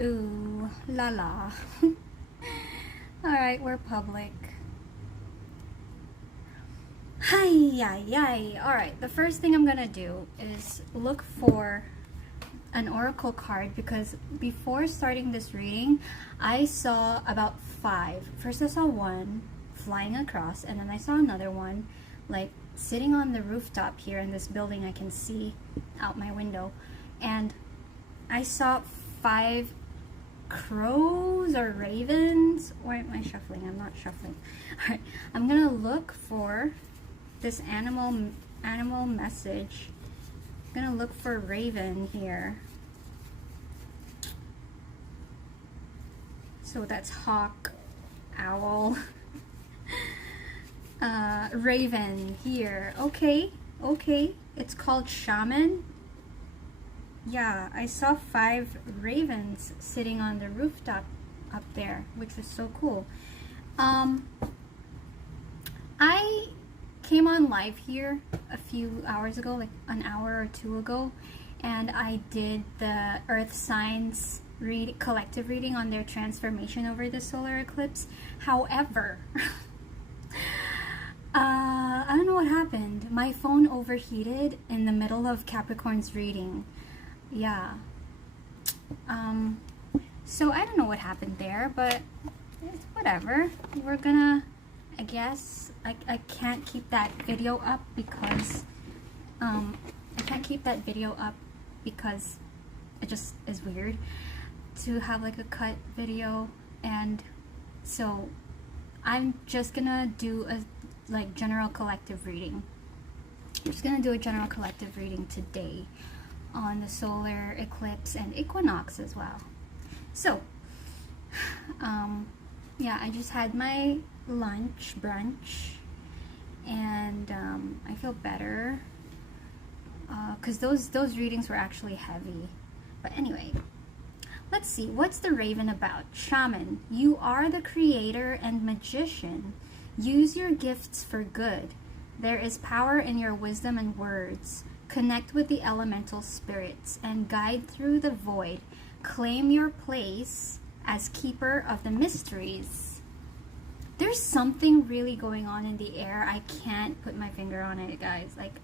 Ooh la la. Alright, we're public. Hi, yay. Alright, the first thing I'm gonna do is look for an oracle card, because before starting this reading, I saw about 5. First I saw one flying across, and then I saw another one like sitting on the rooftop here in this building I can see out my window, and I saw 5 crows or ravens. Why am I shuffling? I'm not shuffling. Alright, I'm gonna look for this animal message. I'm gonna look for raven here. So that's hawk, owl, raven here. Okay, it's called shaman. Yeah, I saw 5 ravens sitting on the rooftop up there, which was so cool. I came on live here a few hours ago, like an hour or 2 ago, and I did the earth signs collective reading on their transformation over the solar eclipse. However, I don't know what happened. My phone overheated in the middle of Capricorn's reading. Yeah. So I don't know what happened there, but it's whatever. We're gonna, I guess, I can't keep that video up because it just is weird to have like a cut video, and so I'm just gonna do a like general collective reading. I'm just gonna do a general collective reading today on the solar eclipse and equinox as well. So yeah, I just had my brunch, and I feel better because those readings were actually heavy. But anyway, let's see, what's the raven about? Shaman, you are the creator and magician. Use your gifts for good. There is power in your wisdom and words. Connect with the elemental spirits and guide through the void. Claim your place as keeper of the mysteries. There's something really going on in the air. I can't put my finger on it, guys. Like,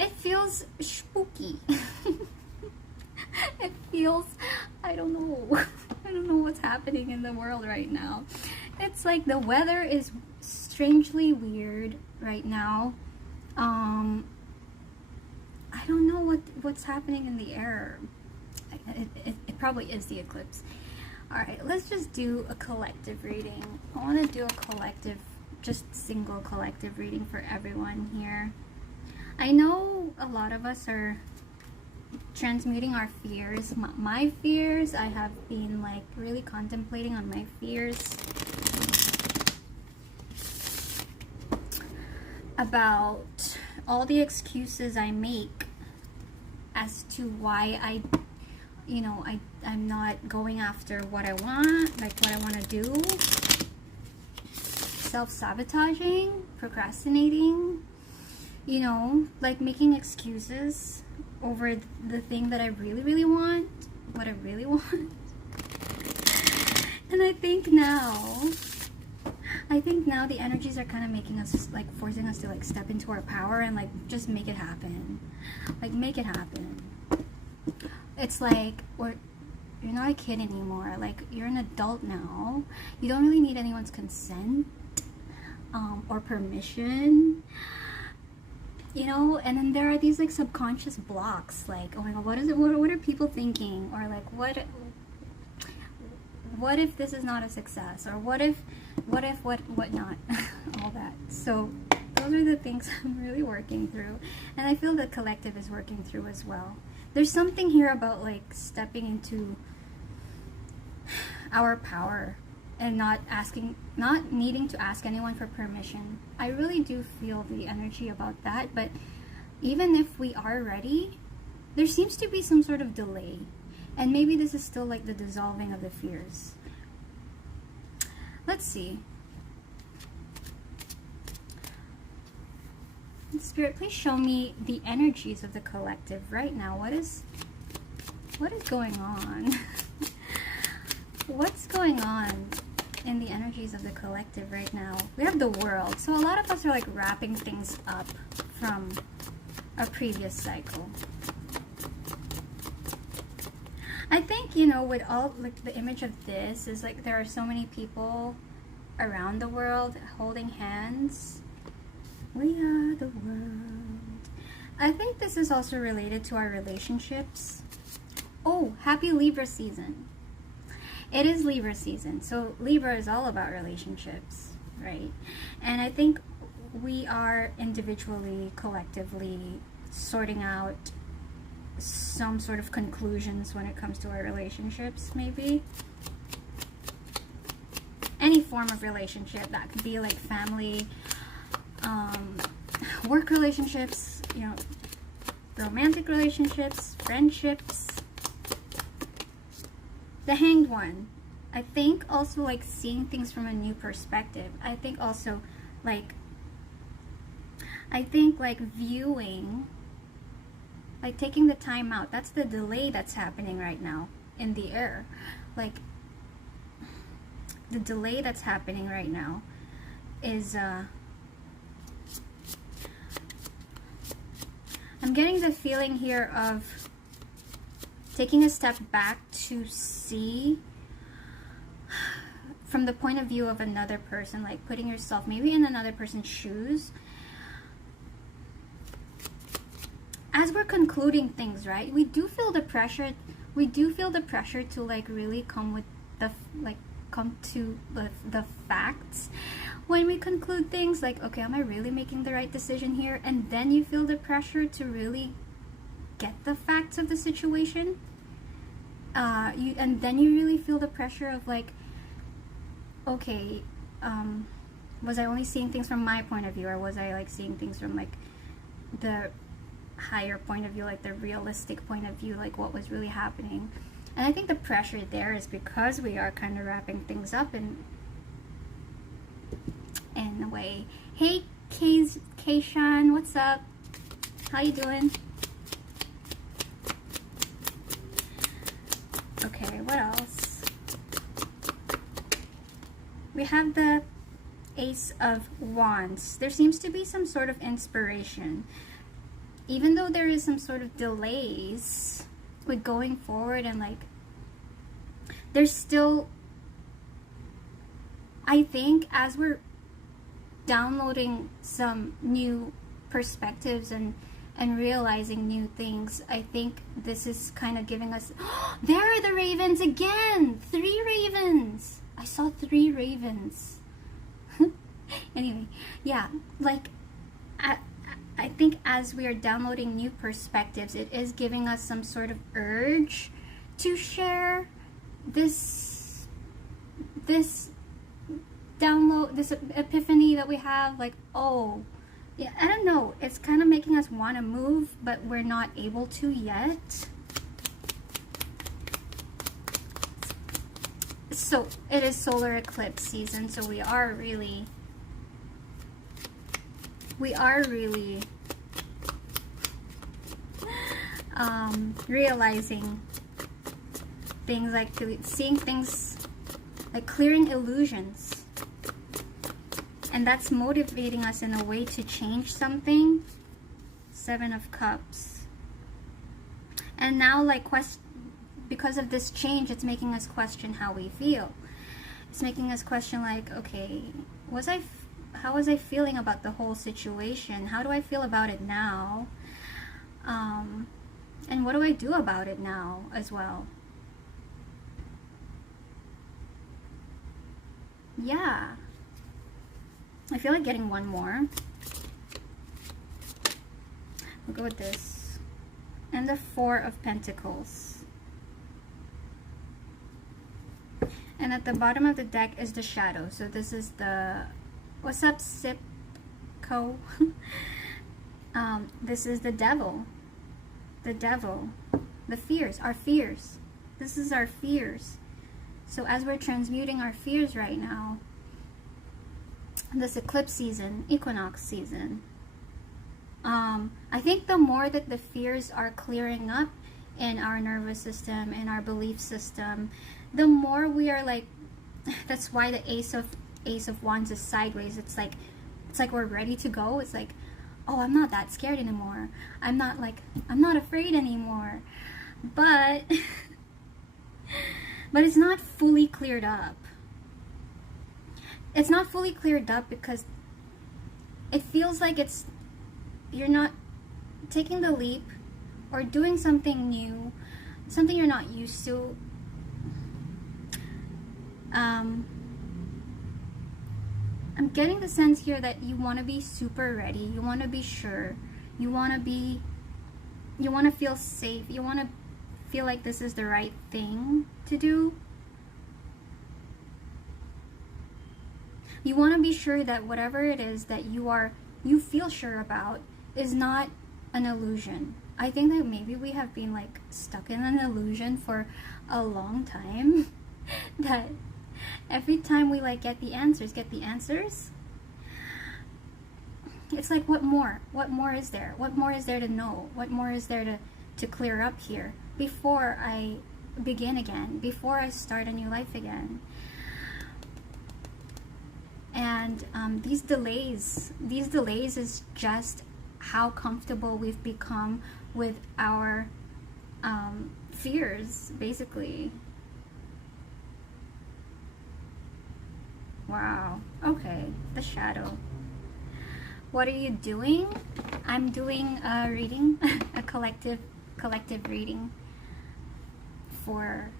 it feels spooky. It feels, I don't know. I don't know what's happening in the world right now. It's like the weather is strangely weird right now. I don't know what's happening in the air. It probably is the eclipse. Alright, let's just do a collective reading. I want to do a collective, just single collective reading for everyone here. I know a lot of us are transmuting our fears. My fears, I have been like really contemplating on my fears about all the excuses I make as to why I'm not going after what I want, like what I want to do. Self-sabotaging, procrastinating, like making excuses over the thing that I really want, what I really want. And I think now the energies are kind of making us, like forcing us to like step into our power and like just make it happen. Like make it happen. It's like you're not a kid anymore. Like you're an adult now. You don't really need anyone's consent or permission. And then there are these like subconscious blocks, like, oh my god, what are people thinking, or like what if this is not a success, or what not. All that. So those are the things I'm really working through, and I feel the collective is working through as well. There's something here about like stepping into our power and not needing to ask anyone for permission. I really do feel the energy about that, but even if we are ready, there seems to be some sort of delay. And maybe this is still like the dissolving of the fears. Let's see. Spirit, please show me the energies of the collective right now. What is What is going on? What's going on in the energies of the collective right now? We have the world. So a lot of us are like wrapping things up from a previous cycle. I think, you know, with all, like, the image of this is like there are so many people around the world holding hands. We are the world. I think this is also related to our relationships. Oh, happy Libra season. It is Libra season. So Libra is all about relationships, right? And I think we are individually, collectively sorting out some sort of conclusions when it comes to our relationships, maybe. Any form of relationship. That could be like family, work relationships, you know, romantic relationships, friendships. The Hanged One. I think also like seeing things from a new perspective. I think also like viewing, like taking the time out. That's the delay that's happening right now in the air. Like the delay that's happening right now is I'm getting the feeling here of taking a step back to see from the point of view of another person, like putting yourself maybe in another person's shoes. As we're concluding things, right, we do feel the pressure to like really come to the facts when we conclude things, like, okay, am I really making the right decision here? And then you feel the pressure to really get the facts of the situation, and then you really feel the pressure of like, okay, was I only seeing things from my point of view, or was I like seeing things from like the higher point of view, like the realistic point of view, like what was really happening? And I think the pressure there is because we are kind of wrapping things up in a way. Hey, Kayshawn, what's up? How you doing? Okay, what else? We have the Ace of Wands. There seems to be some sort of inspiration. Even though there is some sort of delays with going forward, and like there's still, I think, as we're downloading some new perspectives and realizing new things, I think this is kind of giving us there are the ravens again. 3 ravens. I saw 3 ravens. Anyway, yeah, like I think as we are downloading new perspectives, it is giving us some sort of urge to share this download, this epiphany that we have. Like, oh, yeah, I don't know. It's kind of making us want to move, but we're not able to yet. So it is solar eclipse season, so we are really realizing things, like seeing things, like clearing illusions, and that's motivating us in a way to change something. 7 of Cups. And now, like, because of this change, it's making us question how we feel. It's making us question, like, okay, how was I feeling about the whole situation? How do I feel about it now? And what do I do about it now as well? Yeah. I feel like getting one more. We'll go with this. And the 4 of Pentacles. And at the bottom of the deck is the Shadow. So this is the... What's up, Sipco? This is the Devil. The Devil. The fears. Our fears. This is our fears. So as we're transmuting our fears right now, this eclipse season, equinox season, I think the more that the fears are clearing up, in our nervous system, in our belief system, the more we are like, that's why the Ace of Wands is sideways. It's like we're ready to go. It's like, oh, I'm not that scared anymore. I'm not afraid anymore. But but it's not fully cleared up. It's not fully cleared up because it feels like you're not taking the leap or doing something new, something you're not used to. I'm getting the sense here that you want to be super ready. You want to be sure. You want to feel safe. You want to feel like this is the right thing to do. You want to be sure that whatever it is that you feel sure about is not an illusion. I think that maybe we have been like stuck in an illusion for a long time. That every time we like get the answers, it's like, what more? What more is there? What more is there to know? What more is there to clear up here before I begin again, before I start a new life again? And these delays is just how comfortable we've become with our fears, basically. Wow. Okay, the shadow. What are you doing? I'm doing a reading, a collective reading for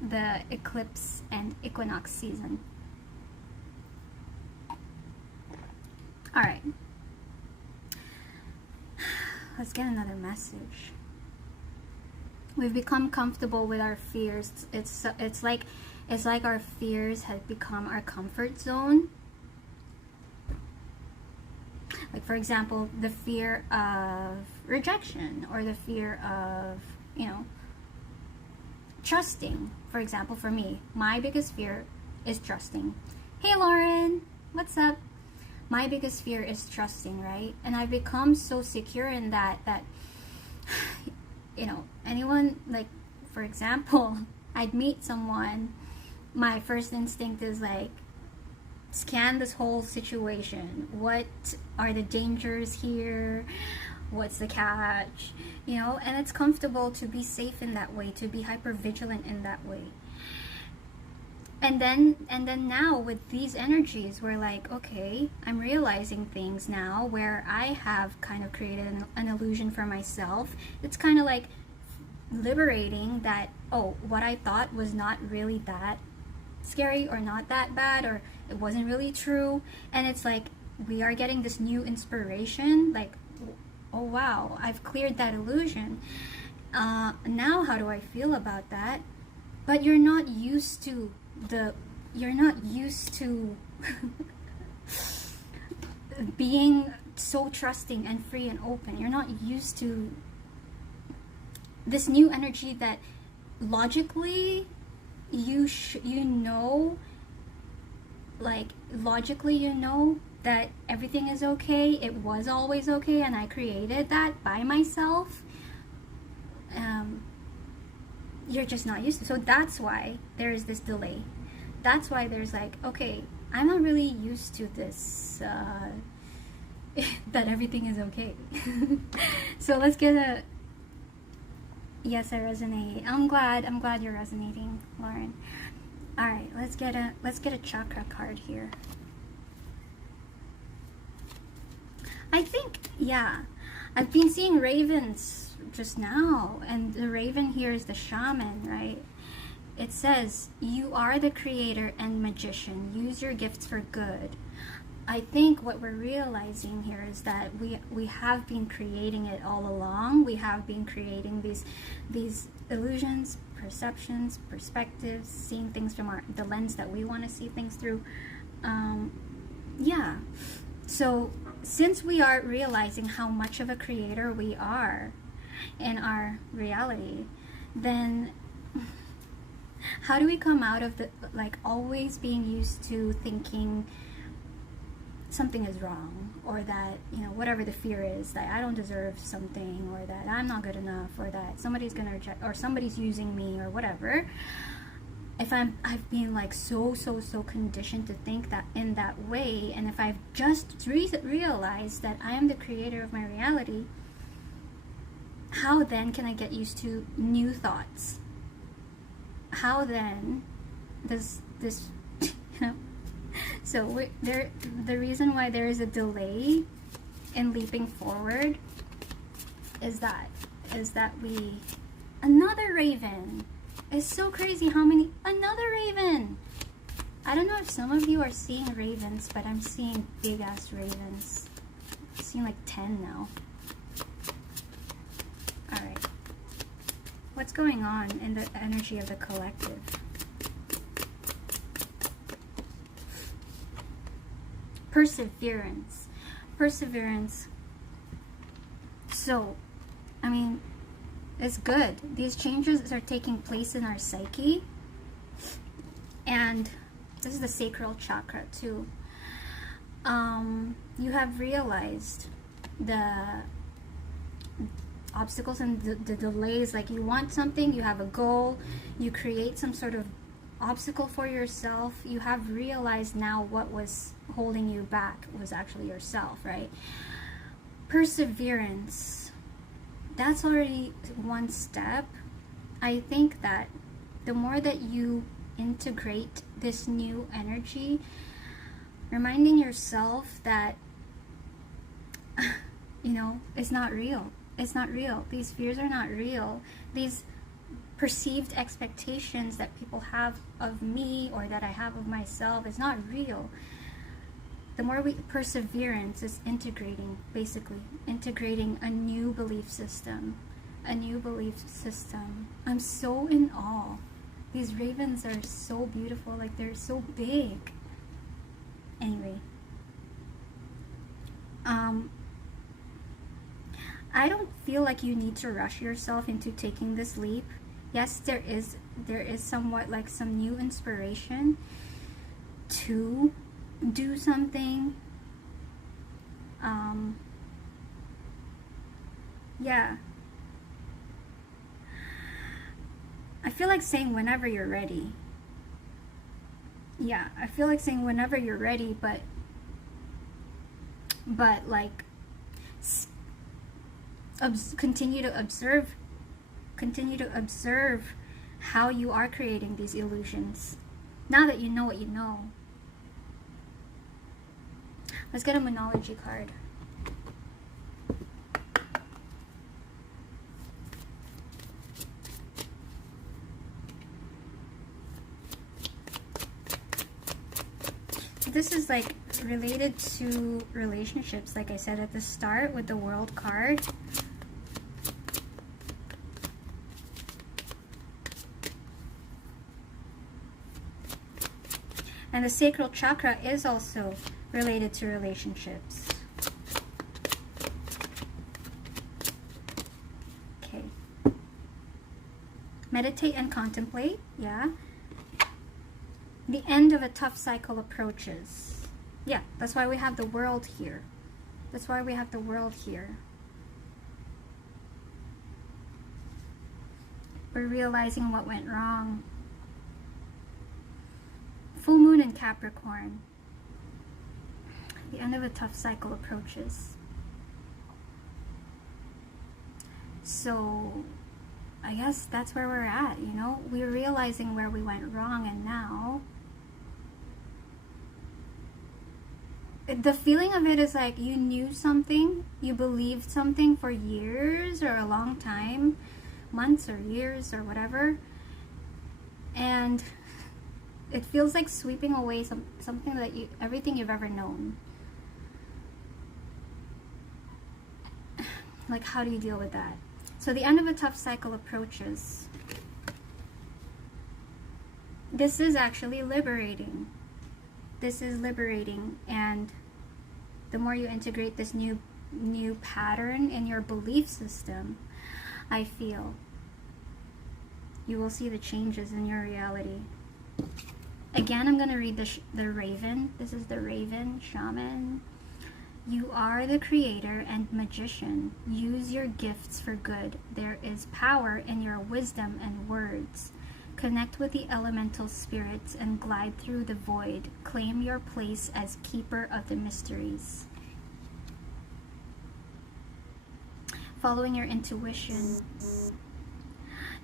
the eclipse and equinox season. All right. Let's get another message. We've become comfortable with our fears. It's like our fears have become our comfort zone. Like, for example, the fear of rejection, or the fear of, trusting. For example, for me, my biggest fear is trusting. Hey Lauren, what's up? My biggest fear is trusting, right? And I've become so secure in that anyone, like, for example, I'd meet someone, my first instinct is like, scan this whole situation. What are the dangers here? What's the catch? And it's comfortable to be safe in that way, to be hyper vigilant in that way. And then now with these energies, we're like, okay, I'm realizing things now where I have kind of created an illusion for myself. It's kind of like liberating that, oh, what I thought was not really that scary or not that bad, or it wasn't really true. And it's like we are getting this new inspiration, like, oh wow, I've cleared that illusion. Now how do I feel about that? But you're not used to being so trusting and free and open. You're not used to this new energy that logically logically that everything is okay. It was always okay, and I created that by myself. You're just not used to. So that's why there is this delay. That's why there's like, okay, I'm not really used to this, that everything is okay. So let's get a, yes, I resonate. I'm glad you're resonating, Lauren. All right, let's get a chakra card here. I think, yeah, I've been seeing ravens just now, and the raven here is the shaman, right? It says, you are the creator and magician. Use your gifts for good. I think what we're realizing here is that we have been creating it all along. We have been creating these illusions, perceptions, perspectives, seeing things from the lens that we want to see things through. Yeah. So since we are realizing how much of a creator we are in our reality, then how do we come out of the, like, always being used to thinking something is wrong, or that, you know, whatever the fear is, that I don't deserve something, or that I'm not good enough, or that somebody's gonna reject, or somebody's using me, or whatever. If I've been like so conditioned to think that in that way, and if I've just realized that I am the creator of my reality, how then can I get used to new thoughts? How then does this, you know? So the reason why there is a delay in leaping forward is that we, another raven. It's so crazy how many, another raven. I don't know if some of you are seeing ravens, but I'm seeing big ass ravens. I'm seeing like 10 now. All right. What's going on in the energy of the collective? Perseverance. Perseverance. So, I mean, it's good. These changes are taking place in our psyche. And this is the sacral chakra too. You have realized the obstacles and the delays. Like, you want something, you have a goal, you create some sort of obstacle for yourself. You have realized now what was holding you back was actually yourself, right? Perseverance. That's already one step. I think that the more that you integrate this new energy, reminding yourself that, you know, it's not real. It's not real. These fears are not real. These perceived expectations that people have of me or that I have of myself is not real. The more we, perseverance is integrating, basically integrating a new belief system, a new belief system. I'm so in awe. These ravens are so beautiful, like they're so big. Anyway, I don't feel like you need to rush yourself into taking this leap. Yes, there is somewhat like some new inspiration to do something. Yeah, I feel like saying whenever you're ready. Yeah, I feel like saying whenever you're ready, but like continue to observe how you are creating these illusions now that you know what you know. Let's get a Moonology card. This is like related to relationships, like I said at the start with the World card. And the sacral chakra is also related to relationships. Okay. Meditate and contemplate, yeah. The end of a tough cycle approaches. Yeah, that's why we have the World here. That's why we have the World here. We're realizing what went wrong. Full moon in Capricorn. The end of a tough cycle approaches. So I guess that's where we're at, you know? We're realizing where we went wrong, and now the feeling of it is like you knew something, you believed something for years or a long time, months or years or whatever, and it feels like sweeping away something that everything you've ever known. Like, how do you deal with that? So the end of a tough cycle approaches. This is actually liberating. This is liberating, and the more you integrate this new pattern in your belief system, I feel you will see the changes in your reality. Again, I'm going to read the Raven. This is the Raven Shaman. You are the creator and magician. Use your gifts for good. There is power in your wisdom and words. Connect with the elemental spirits and glide through the void. Claim your place as keeper of the mysteries. Following your intuition.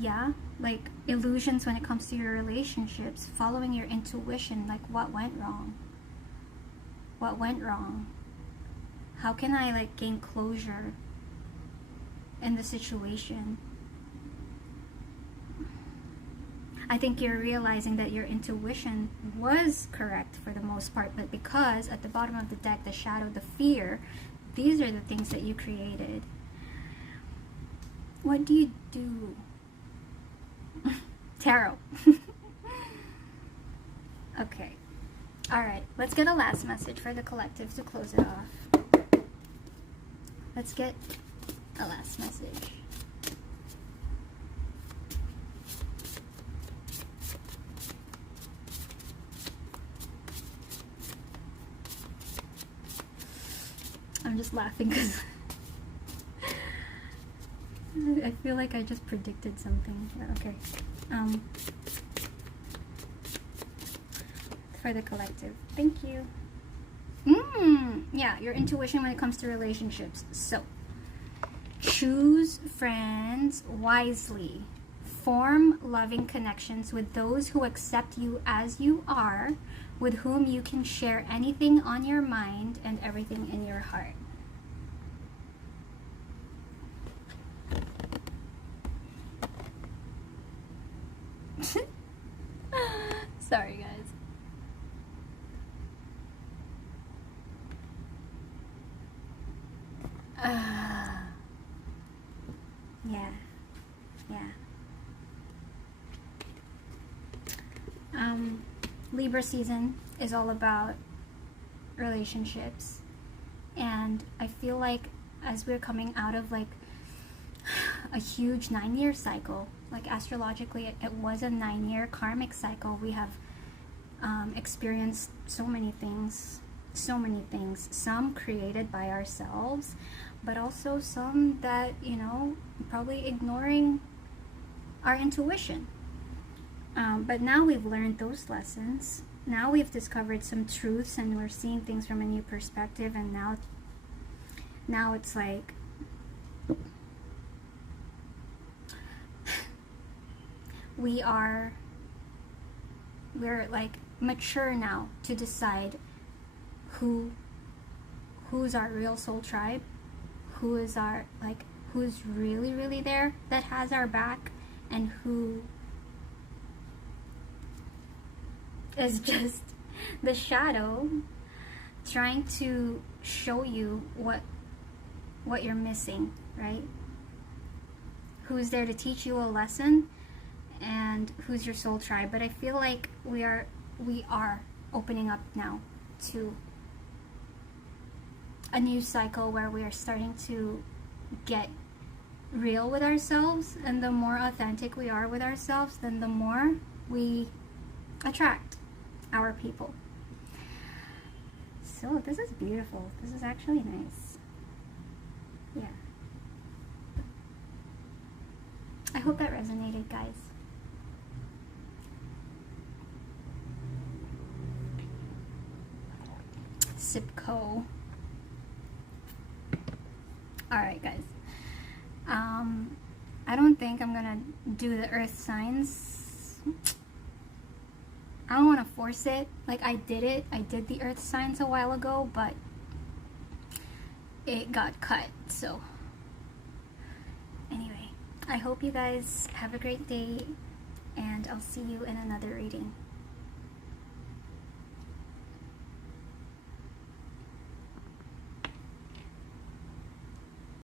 Yeah, like illusions when it comes to your relationships. Following your intuition, like what went wrong? What went wrong? How can I like gain closure in the situation? I think you're realizing that your intuition was correct for the most part, but because at the bottom of the deck, the shadow, the fear, these are the things that you created. What do you do? Tarot. Okay. Alright, let's get a last message for the collective to close it off. Let's get a last message. I'm just laughing because I feel like I just predicted something. Okay. For the collective. Thank you. Yeah, your intuition when it comes to relationships. So, choose friends wisely. Form loving connections with those who accept you as you are, with whom you can share anything on your mind and everything in your heart. Sorry, guys. Libra season is all about relationships, and I feel like as we're coming out of like a huge 9-year cycle, like astrologically it was a 9-year karmic cycle. We have experienced so many things, some created by ourselves, but also some that, you know, probably ignoring our intuition. But now we've learned those lessons. Now we've discovered some truths and we're seeing things from a new perspective, and now it's like we're like mature now to decide who's our real soul tribe, who's really there that has our back, and who is just the shadow trying to show you what you're missing, right? Who's there to teach you a lesson, and who's your soul tribe. But I feel like we are opening up now to a new cycle where we are starting to get real with ourselves, and the more authentic we are with ourselves, then the more we attract our people. So this is beautiful. This is actually nice. Yeah. I hope that resonated, guys. Sipco. Alright, guys. I don't think I'm gonna do the earth signs. I don't want to force it. Like, I did the earth signs a while ago, but it got cut. So anyway, I hope you guys have a great day, and I'll see you in another reading.